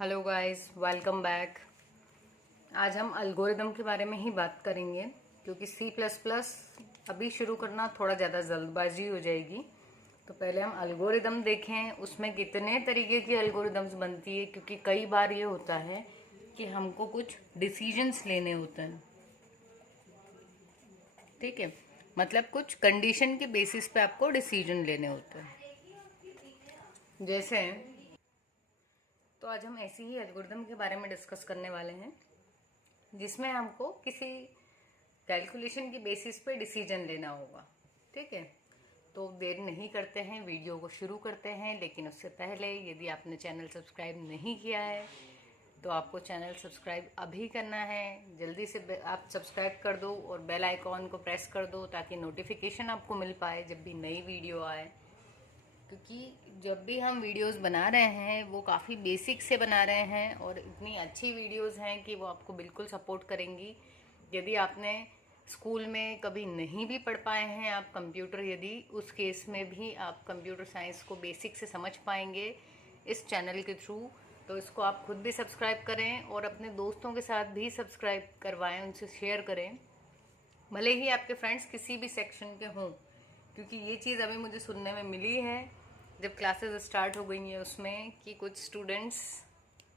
Hello guys, welcome back. आज हम algorithm के बारे में ही बात करेंगे क्योंकि C++ अभी शुरू करना थोड़ा ज़्यादा जल्दबाजी हो जाएगी। तो पहले हम अलगोरिदम देखें, उसमें कितने तरीके की अलगोरिदम्स बनती है, क्योंकि कई बार ये होता है कि हमको कुछ डिसीजंस लेने होते हैं। ठीक है, मतलब कुछ कंडीशन के बेसिस पे आपको डिसीजन लेने होते हैं। जैसे तो आज हम ऐसी ही एल्गोरिदम के बारे में डिस्कस करने वाले हैं जिसमें हमको किसी कैलकुलेशन की बेसिस पे डिसीजन लेना होगा। ठीक है, तो देर नहीं करते हैं, वीडियो को शुरू करते हैं। लेकिन उससे पहले यदि आपने चैनल सब्सक्राइब नहीं किया है तो आपको चैनल सब्सक्राइब अभी करना है। जल्दी से आप सब्सक्राइब कर दो और बेल आइकॉन को प्रेस कर दो ताकि नोटिफिकेशन आपको मिल पाए जब भी नई वीडियो आए। क्योंकि जब भी हम वीडियोस बना रहे हैं वो काफ़ी बेसिक से बना रहे हैं और इतनी अच्छी वीडियोस हैं कि वो आपको बिल्कुल सपोर्ट करेंगी। यदि आपने स्कूल में कभी नहीं भी पढ़ पाए हैं आप कंप्यूटर, यदि उस केस में भी आप कंप्यूटर साइंस को बेसिक से समझ पाएंगे इस चैनल के थ्रू। तो इसको आप खुद भी सब्सक्राइब करें और अपने दोस्तों के साथ भी सब्सक्राइब करवाएं, उनसे शेयर करें, भले ही आपके फ्रेंड्स किसी भी सेक्शन के हों। क्योंकि ये चीज़ अभी मुझे सुनने में मिली है जब क्लासेस स्टार्ट हो गई हैं उसमें, कि कुछ स्टूडेंट्स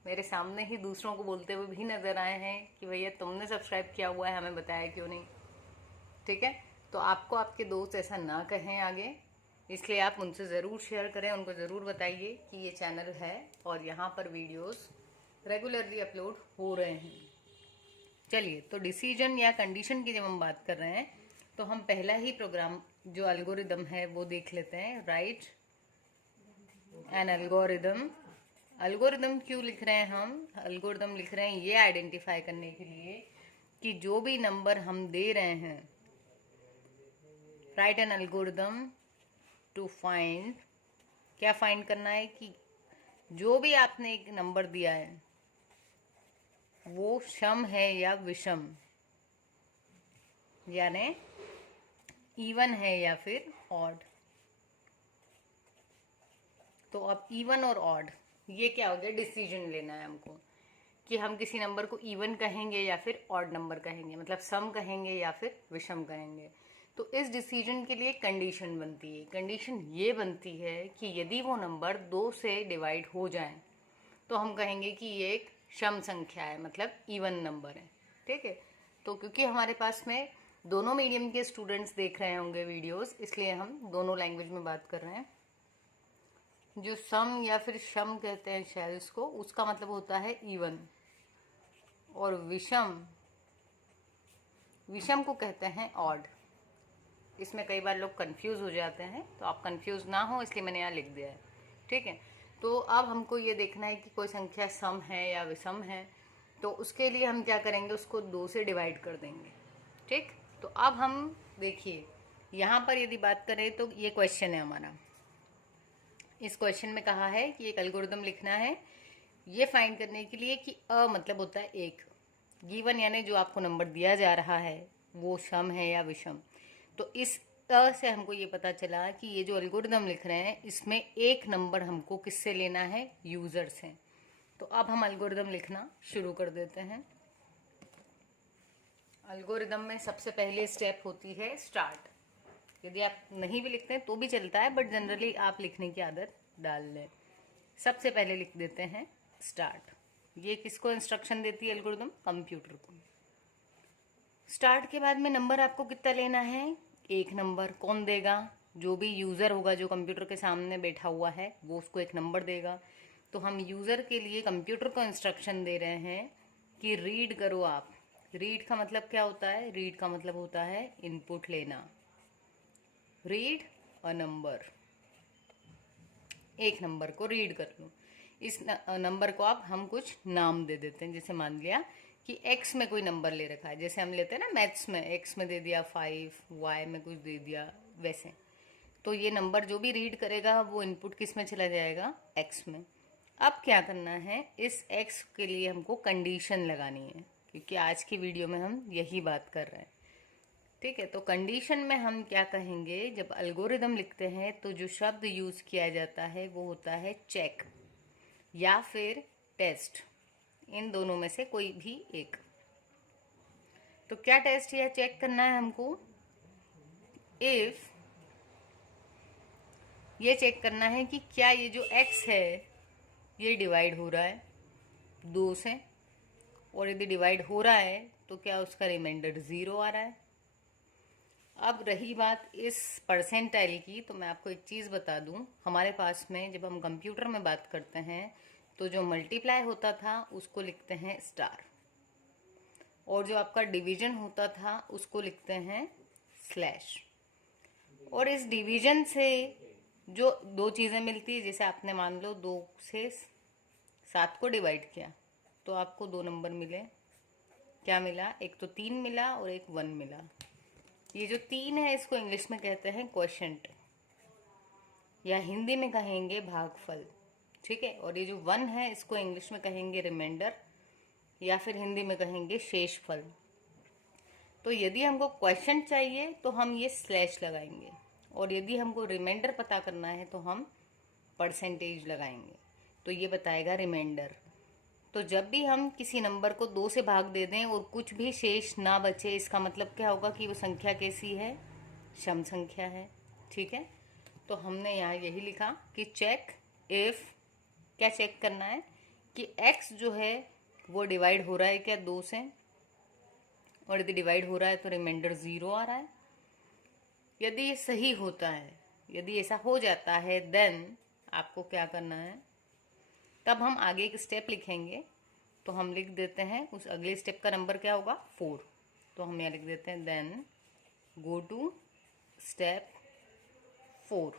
मेरे सामने ही दूसरों को बोलते हुए भी नज़र आए हैं कि भैया तुमने सब्सक्राइब किया हुआ है, हमें बताया क्यों नहीं। ठीक है, तो आपको आपके दोस्त ऐसा ना कहें आगे, इसलिए आप उनसे ज़रूर शेयर करें, उनको ज़रूर बताइए कि ये चैनल है और यहाँ पर वीडियोस रेगुलरली अपलोड हो रहे हैं। चलिए, तो डिसीजन या कंडीशन की जब हम बात कर रहे हैं तो हम पहला ही प्रोग्राम जो एल्गोरिदम है वो देख लेते हैं। Write an algorithm. एल्गोरिदम क्यों लिख रहे हैं हम? एल्गोरिदम लिख रहे हैं ये आइडेंटिफाई करने के लिए कि जो भी नंबर हम दे रहे हैं, write an algorithm to find, क्या फाइंड करना है कि जो भी आपने एक नंबर दिया है वो सम है या विषम, यानी इवन है या फिर ऑड। तो अब इवन और ऑड, ये क्या हो गया? डिसीजन लेना है हमको कि हम किसी नंबर को इवन कहेंगे या फिर ऑड नंबर कहेंगे, मतलब सम कहेंगे या फिर विषम कहेंगे। तो इस डिसीजन के लिए कंडीशन बनती है। कंडीशन ये बनती है कि यदि वो नंबर 2 से डिवाइड हो जाए तो हम कहेंगे कि ये एक सम संख्या है, मतलब इवन नंबर है। ठीक है, तो क्योंकि हमारे पास में दोनों मीडियम के स्टूडेंट्स देख रहे होंगे वीडियोस, इसलिए हम दोनों लैंग्वेज में बात कर रहे हैं। जो सम या फिर शम कहते हैं शायद इसको, उसका मतलब होता है इवन, और विषम, विषम को कहते हैं ऑड। इसमें कई बार लोग कंफ्यूज हो जाते हैं, तो आप कंफ्यूज ना हो इसलिए मैंने यहाँ लिख दिया है। ठीक है, तो अब हमको ये देखना है कि कोई संख्या सम है या विषम है। तो उसके लिए हम क्या करेंगे, उसको 2 से डिवाइड कर देंगे। ठीक, तो अब हम देखिए यहाँ पर यदि बात करें तो ये क्वेश्चन है हमारा। इस क्वेश्चन में कहा है कि एक एल्गोरिदम लिखना है ये फाइंड करने के लिए कि अ मतलब होता है एक, गिवन यानी जो आपको नंबर दिया जा रहा है वो सम है या विषम। तो इस अ से हमको ये पता चला कि ये जो एल्गोरिदम लिख रहे हैं इसमें एक नंबर हमको किससे लेना है? यूजर से। तो अब हम एल्गोरिदम लिखना शुरू कर देते हैं। एल्गोरिदम में सबसे पहले स्टेप होती है स्टार्ट। यदि आप नहीं भी लिखते हैं तो भी चलता है, बट जनरली आप लिखने की आदत डाल लें। सबसे पहले लिख देते हैं स्टार्ट। ये किसको इंस्ट्रक्शन देती है एल्गोरिदम? कंप्यूटर को। स्टार्ट के बाद में नंबर आपको कितना लेना है? एक नंबर। कौन देगा? जो भी यूज़र होगा जो कंप्यूटर के सामने बैठा हुआ है वो उसको एक नंबर देगा। तो हम यूज़र के लिए कंप्यूटर को इंस्ट्रक्शन दे रहे हैं कि रीड करो आप। रीड का मतलब क्या होता है? रीड का मतलब होता है इनपुट लेना। रीड अ नंबर, एक नंबर को रीड कर लो। इस नंबर को आप हम कुछ नाम दे देते हैं। जैसे मान लिया कि x में कोई नंबर ले रखा है, जैसे हम लेते हैं ना मैथ्स में, x में दे दिया 5, y में कुछ दे दिया, वैसे। तो ये नंबर जो भी रीड करेगा वो इनपुट किस में चला जाएगा? x में। अब क्या करना है, इस x के लिए हमको कंडीशन लगानी है, क्योंकि आज की वीडियो में हम यही बात कर रहे हैं। ठीक है, तो कंडीशन में हम क्या कहेंगे? जब एल्गोरिदम लिखते हैं तो जो शब्द यूज किया जाता है वो होता है चेक या फिर टेस्ट, इन दोनों में से कोई भी एक। तो क्या टेस्ट यह चेक करना है हमको, इफ ये चेक करना है कि क्या ये जो x है ये डिवाइड हो रहा है 2 से, और यदि डिवाइड हो रहा है तो क्या उसका रिमाइंडर 0 आ रहा है। अब रही बात इस परसेंटाइल की, तो मैं आपको एक चीज़ बता दूं, हमारे पास में जब हम कंप्यूटर में बात करते हैं तो जो मल्टीप्लाई होता था उसको लिखते हैं स्टार, और जो आपका डिवीजन होता था उसको लिखते हैं स्लैश। और इस डिवीजन से जो दो चीज़ें मिलती है, जैसे आपने मान लो 2 से 7 को डिवाइड किया तो आपको 2 नंबर मिले। क्या मिला, एक तो 3 मिला और एक 1 मिला। ये जो 3 है इसको इंग्लिश में कहते हैं क्वोशंट, या हिंदी में कहेंगे भागफल, ठीक है। और ये जो 1 है इसको इंग्लिश में कहेंगे रिमाइंडर, या फिर हिंदी में कहेंगे शेषफल। तो यदि हमको क्वोशंट चाहिए तो हम ये स्लैश लगाएंगे, और यदि हमको रिमाइंडर पता करना है तो हम परसेंटेज लगाएंगे, तो ये बताएगा रिमाइंडर। तो जब भी हम किसी नंबर को 2 से भाग दे दें और कुछ भी शेष ना बचे, इसका मतलब क्या होगा कि वो संख्या कैसी है, सम संख्या है, ठीक है। तो हमने यहाँ यही लिखा कि चेक इफ, क्या चेक करना है कि x जो है वो डिवाइड हो रहा है क्या 2 से, और यदि डिवाइड हो रहा है तो रिमाइंडर 0 आ रहा है। यदि ये सही होता है, यदि ऐसा हो जाता है, देन आपको क्या करना है, तब हम आगे एक स्टेप लिखेंगे। तो हम लिख देते हैं उस अगले स्टेप का नंबर क्या होगा 4। तो हम यहाँ लिख देते हैं देन गो टू स्टेप 4।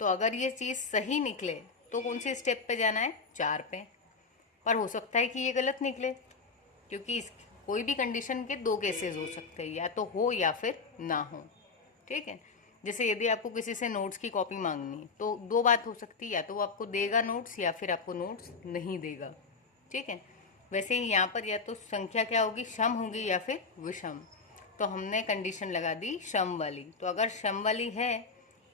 तो अगर ये चीज़ सही निकले तो कौन सी स्टेप पे जाना है, 4 पे। पर हो सकता है कि ये गलत निकले, क्योंकि कोई भी कंडीशन के 2 केसेस हो सकते हैं, या तो हो या फिर ना हो, ठीक है। जैसे यदि आपको किसी से नोट्स की कॉपी मांगनी तो 2 बात हो सकती है, या तो वो आपको देगा नोट्स या फिर आपको नोट्स नहीं देगा, ठीक है। वैसे ही यहाँ पर या तो संख्या क्या होगी, सम होगी या फिर विषम। तो हमने कंडीशन लगा दी सम वाली। तो अगर सम वाली है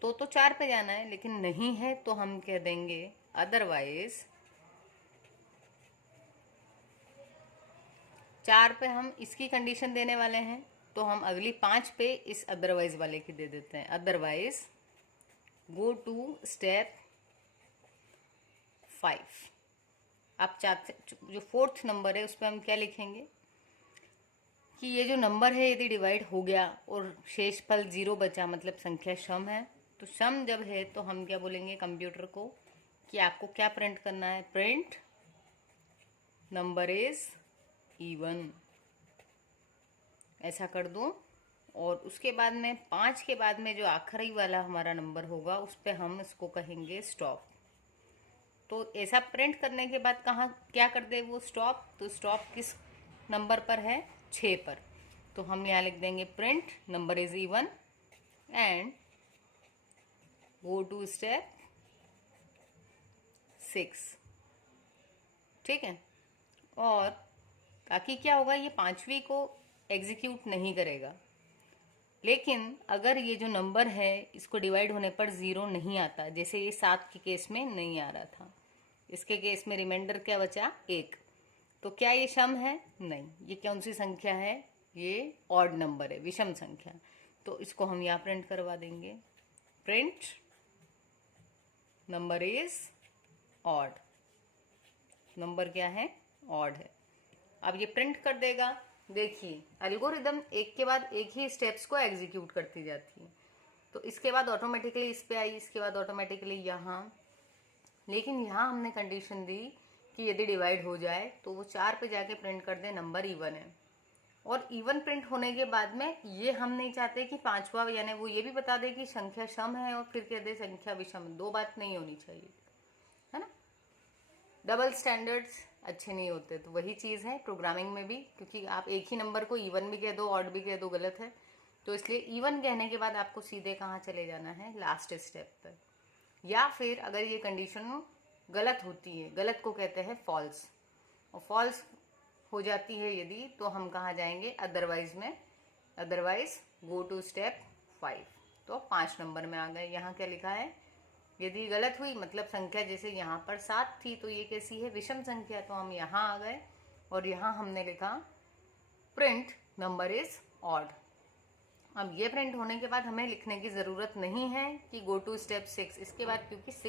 तो 4 पे जाना है, लेकिन नहीं है तो हम कह देंगे अदरवाइज 4 पे हम इसकी कंडीशन देने वाले हैं, तो हम अगली 5 पे इस अदरवाइज वाले की दे देते हैं। Otherwise go to step 5। आप चाहते जो 4th नंबर है उस पर हम क्या लिखेंगे कि ये जो नंबर है यदि डिवाइड हो गया और शेषफल 0 बचा, मतलब संख्या सम है, तो सम जब है तो हम क्या बोलेंगे कंप्यूटर को कि आपको क्या प्रिंट करना है, प्रिंट नंबर इज इवन, ऐसा कर दूं। और उसके बाद में 5 के बाद में जो आखिरी वाला हमारा नंबर होगा उस पर हम इसको कहेंगे स्टॉप। तो ऐसा प्रिंट करने के बाद कहाँ क्या कर दे वो स्टॉप, तो स्टॉप किस नंबर पर है, 6 पर। तो हम यहाँ लिख देंगे print number is even and go to step 6, ठीक है। और ताकि क्या होगा, ये 5वीं को एग्जीक्यूट नहीं करेगा, लेकिन अगर ये जो नंबर है इसको डिवाइड होने पर 0 नहीं आता, जैसे ये 7 के केस में नहीं आ रहा था, इसके केस में रिमाइंडर क्या बचा 1, तो क्या ये सम है, नहीं, ये कौन सी संख्या है, ये ऑड नंबर है, विषम संख्या। तो इसको हम यहाँ प्रिंट करवा देंगे, print number is odd, number क्या है, ऑड है। अब ये प्रिंट कर देगा। देखिए एल्गोरिदम एक के बाद एक ही स्टेप्स को एग्जीक्यूट करती जाती है, तो इसके बाद ऑटोमेटिकली इस पे आई, इसके बाद ऑटोमेटिकली यहाँ, लेकिन यहाँ हमने कंडीशन दी कि यदि डिवाइड हो जाए तो वो 4 पे जाके प्रिंट कर दे नंबर इवन है। और इवन प्रिंट होने के बाद में ये हम नहीं चाहते कि 5वां, यानी वो ये भी बता दे कि संख्या सम है और फिर कह दे संख्या विषम, 2 बात नहीं होनी चाहिए, है ना। डबल स्टैंडर्ड्स अच्छे नहीं होते। तो वही चीज़ है प्रोग्रामिंग में भी, क्योंकि आप एक ही नंबर को इवन भी कह दो ऑड भी कह दो गलत है। तो इसलिए इवन कहने के बाद आपको सीधे कहाँ चले जाना है, लास्ट स्टेप पर। या फिर अगर ये कंडीशन गलत होती है, गलत को कहते हैं फॉल्स, और फॉल्स हो जाती है यदि, तो हम कहाँ जाएंगे अदरवाइज में, अदरवाइज गो टू स्टेप 5। तो 5 नंबर में आ गए। यहाँ क्या लिखा है, यदि गलत हुई मतलब संख्या जैसे यहाँ पर 7 थी तो ये कैसी है, विषम संख्या, तो हम यहाँ आ गए और यहाँ हमने लिखा प्रिंट नंबर इज ऑड। अब ये प्रिंट होने के बाद हमें लिखने की ज़रूरत नहीं है कि गो टू स्टेप 6, इसके बाद क्योंकि 6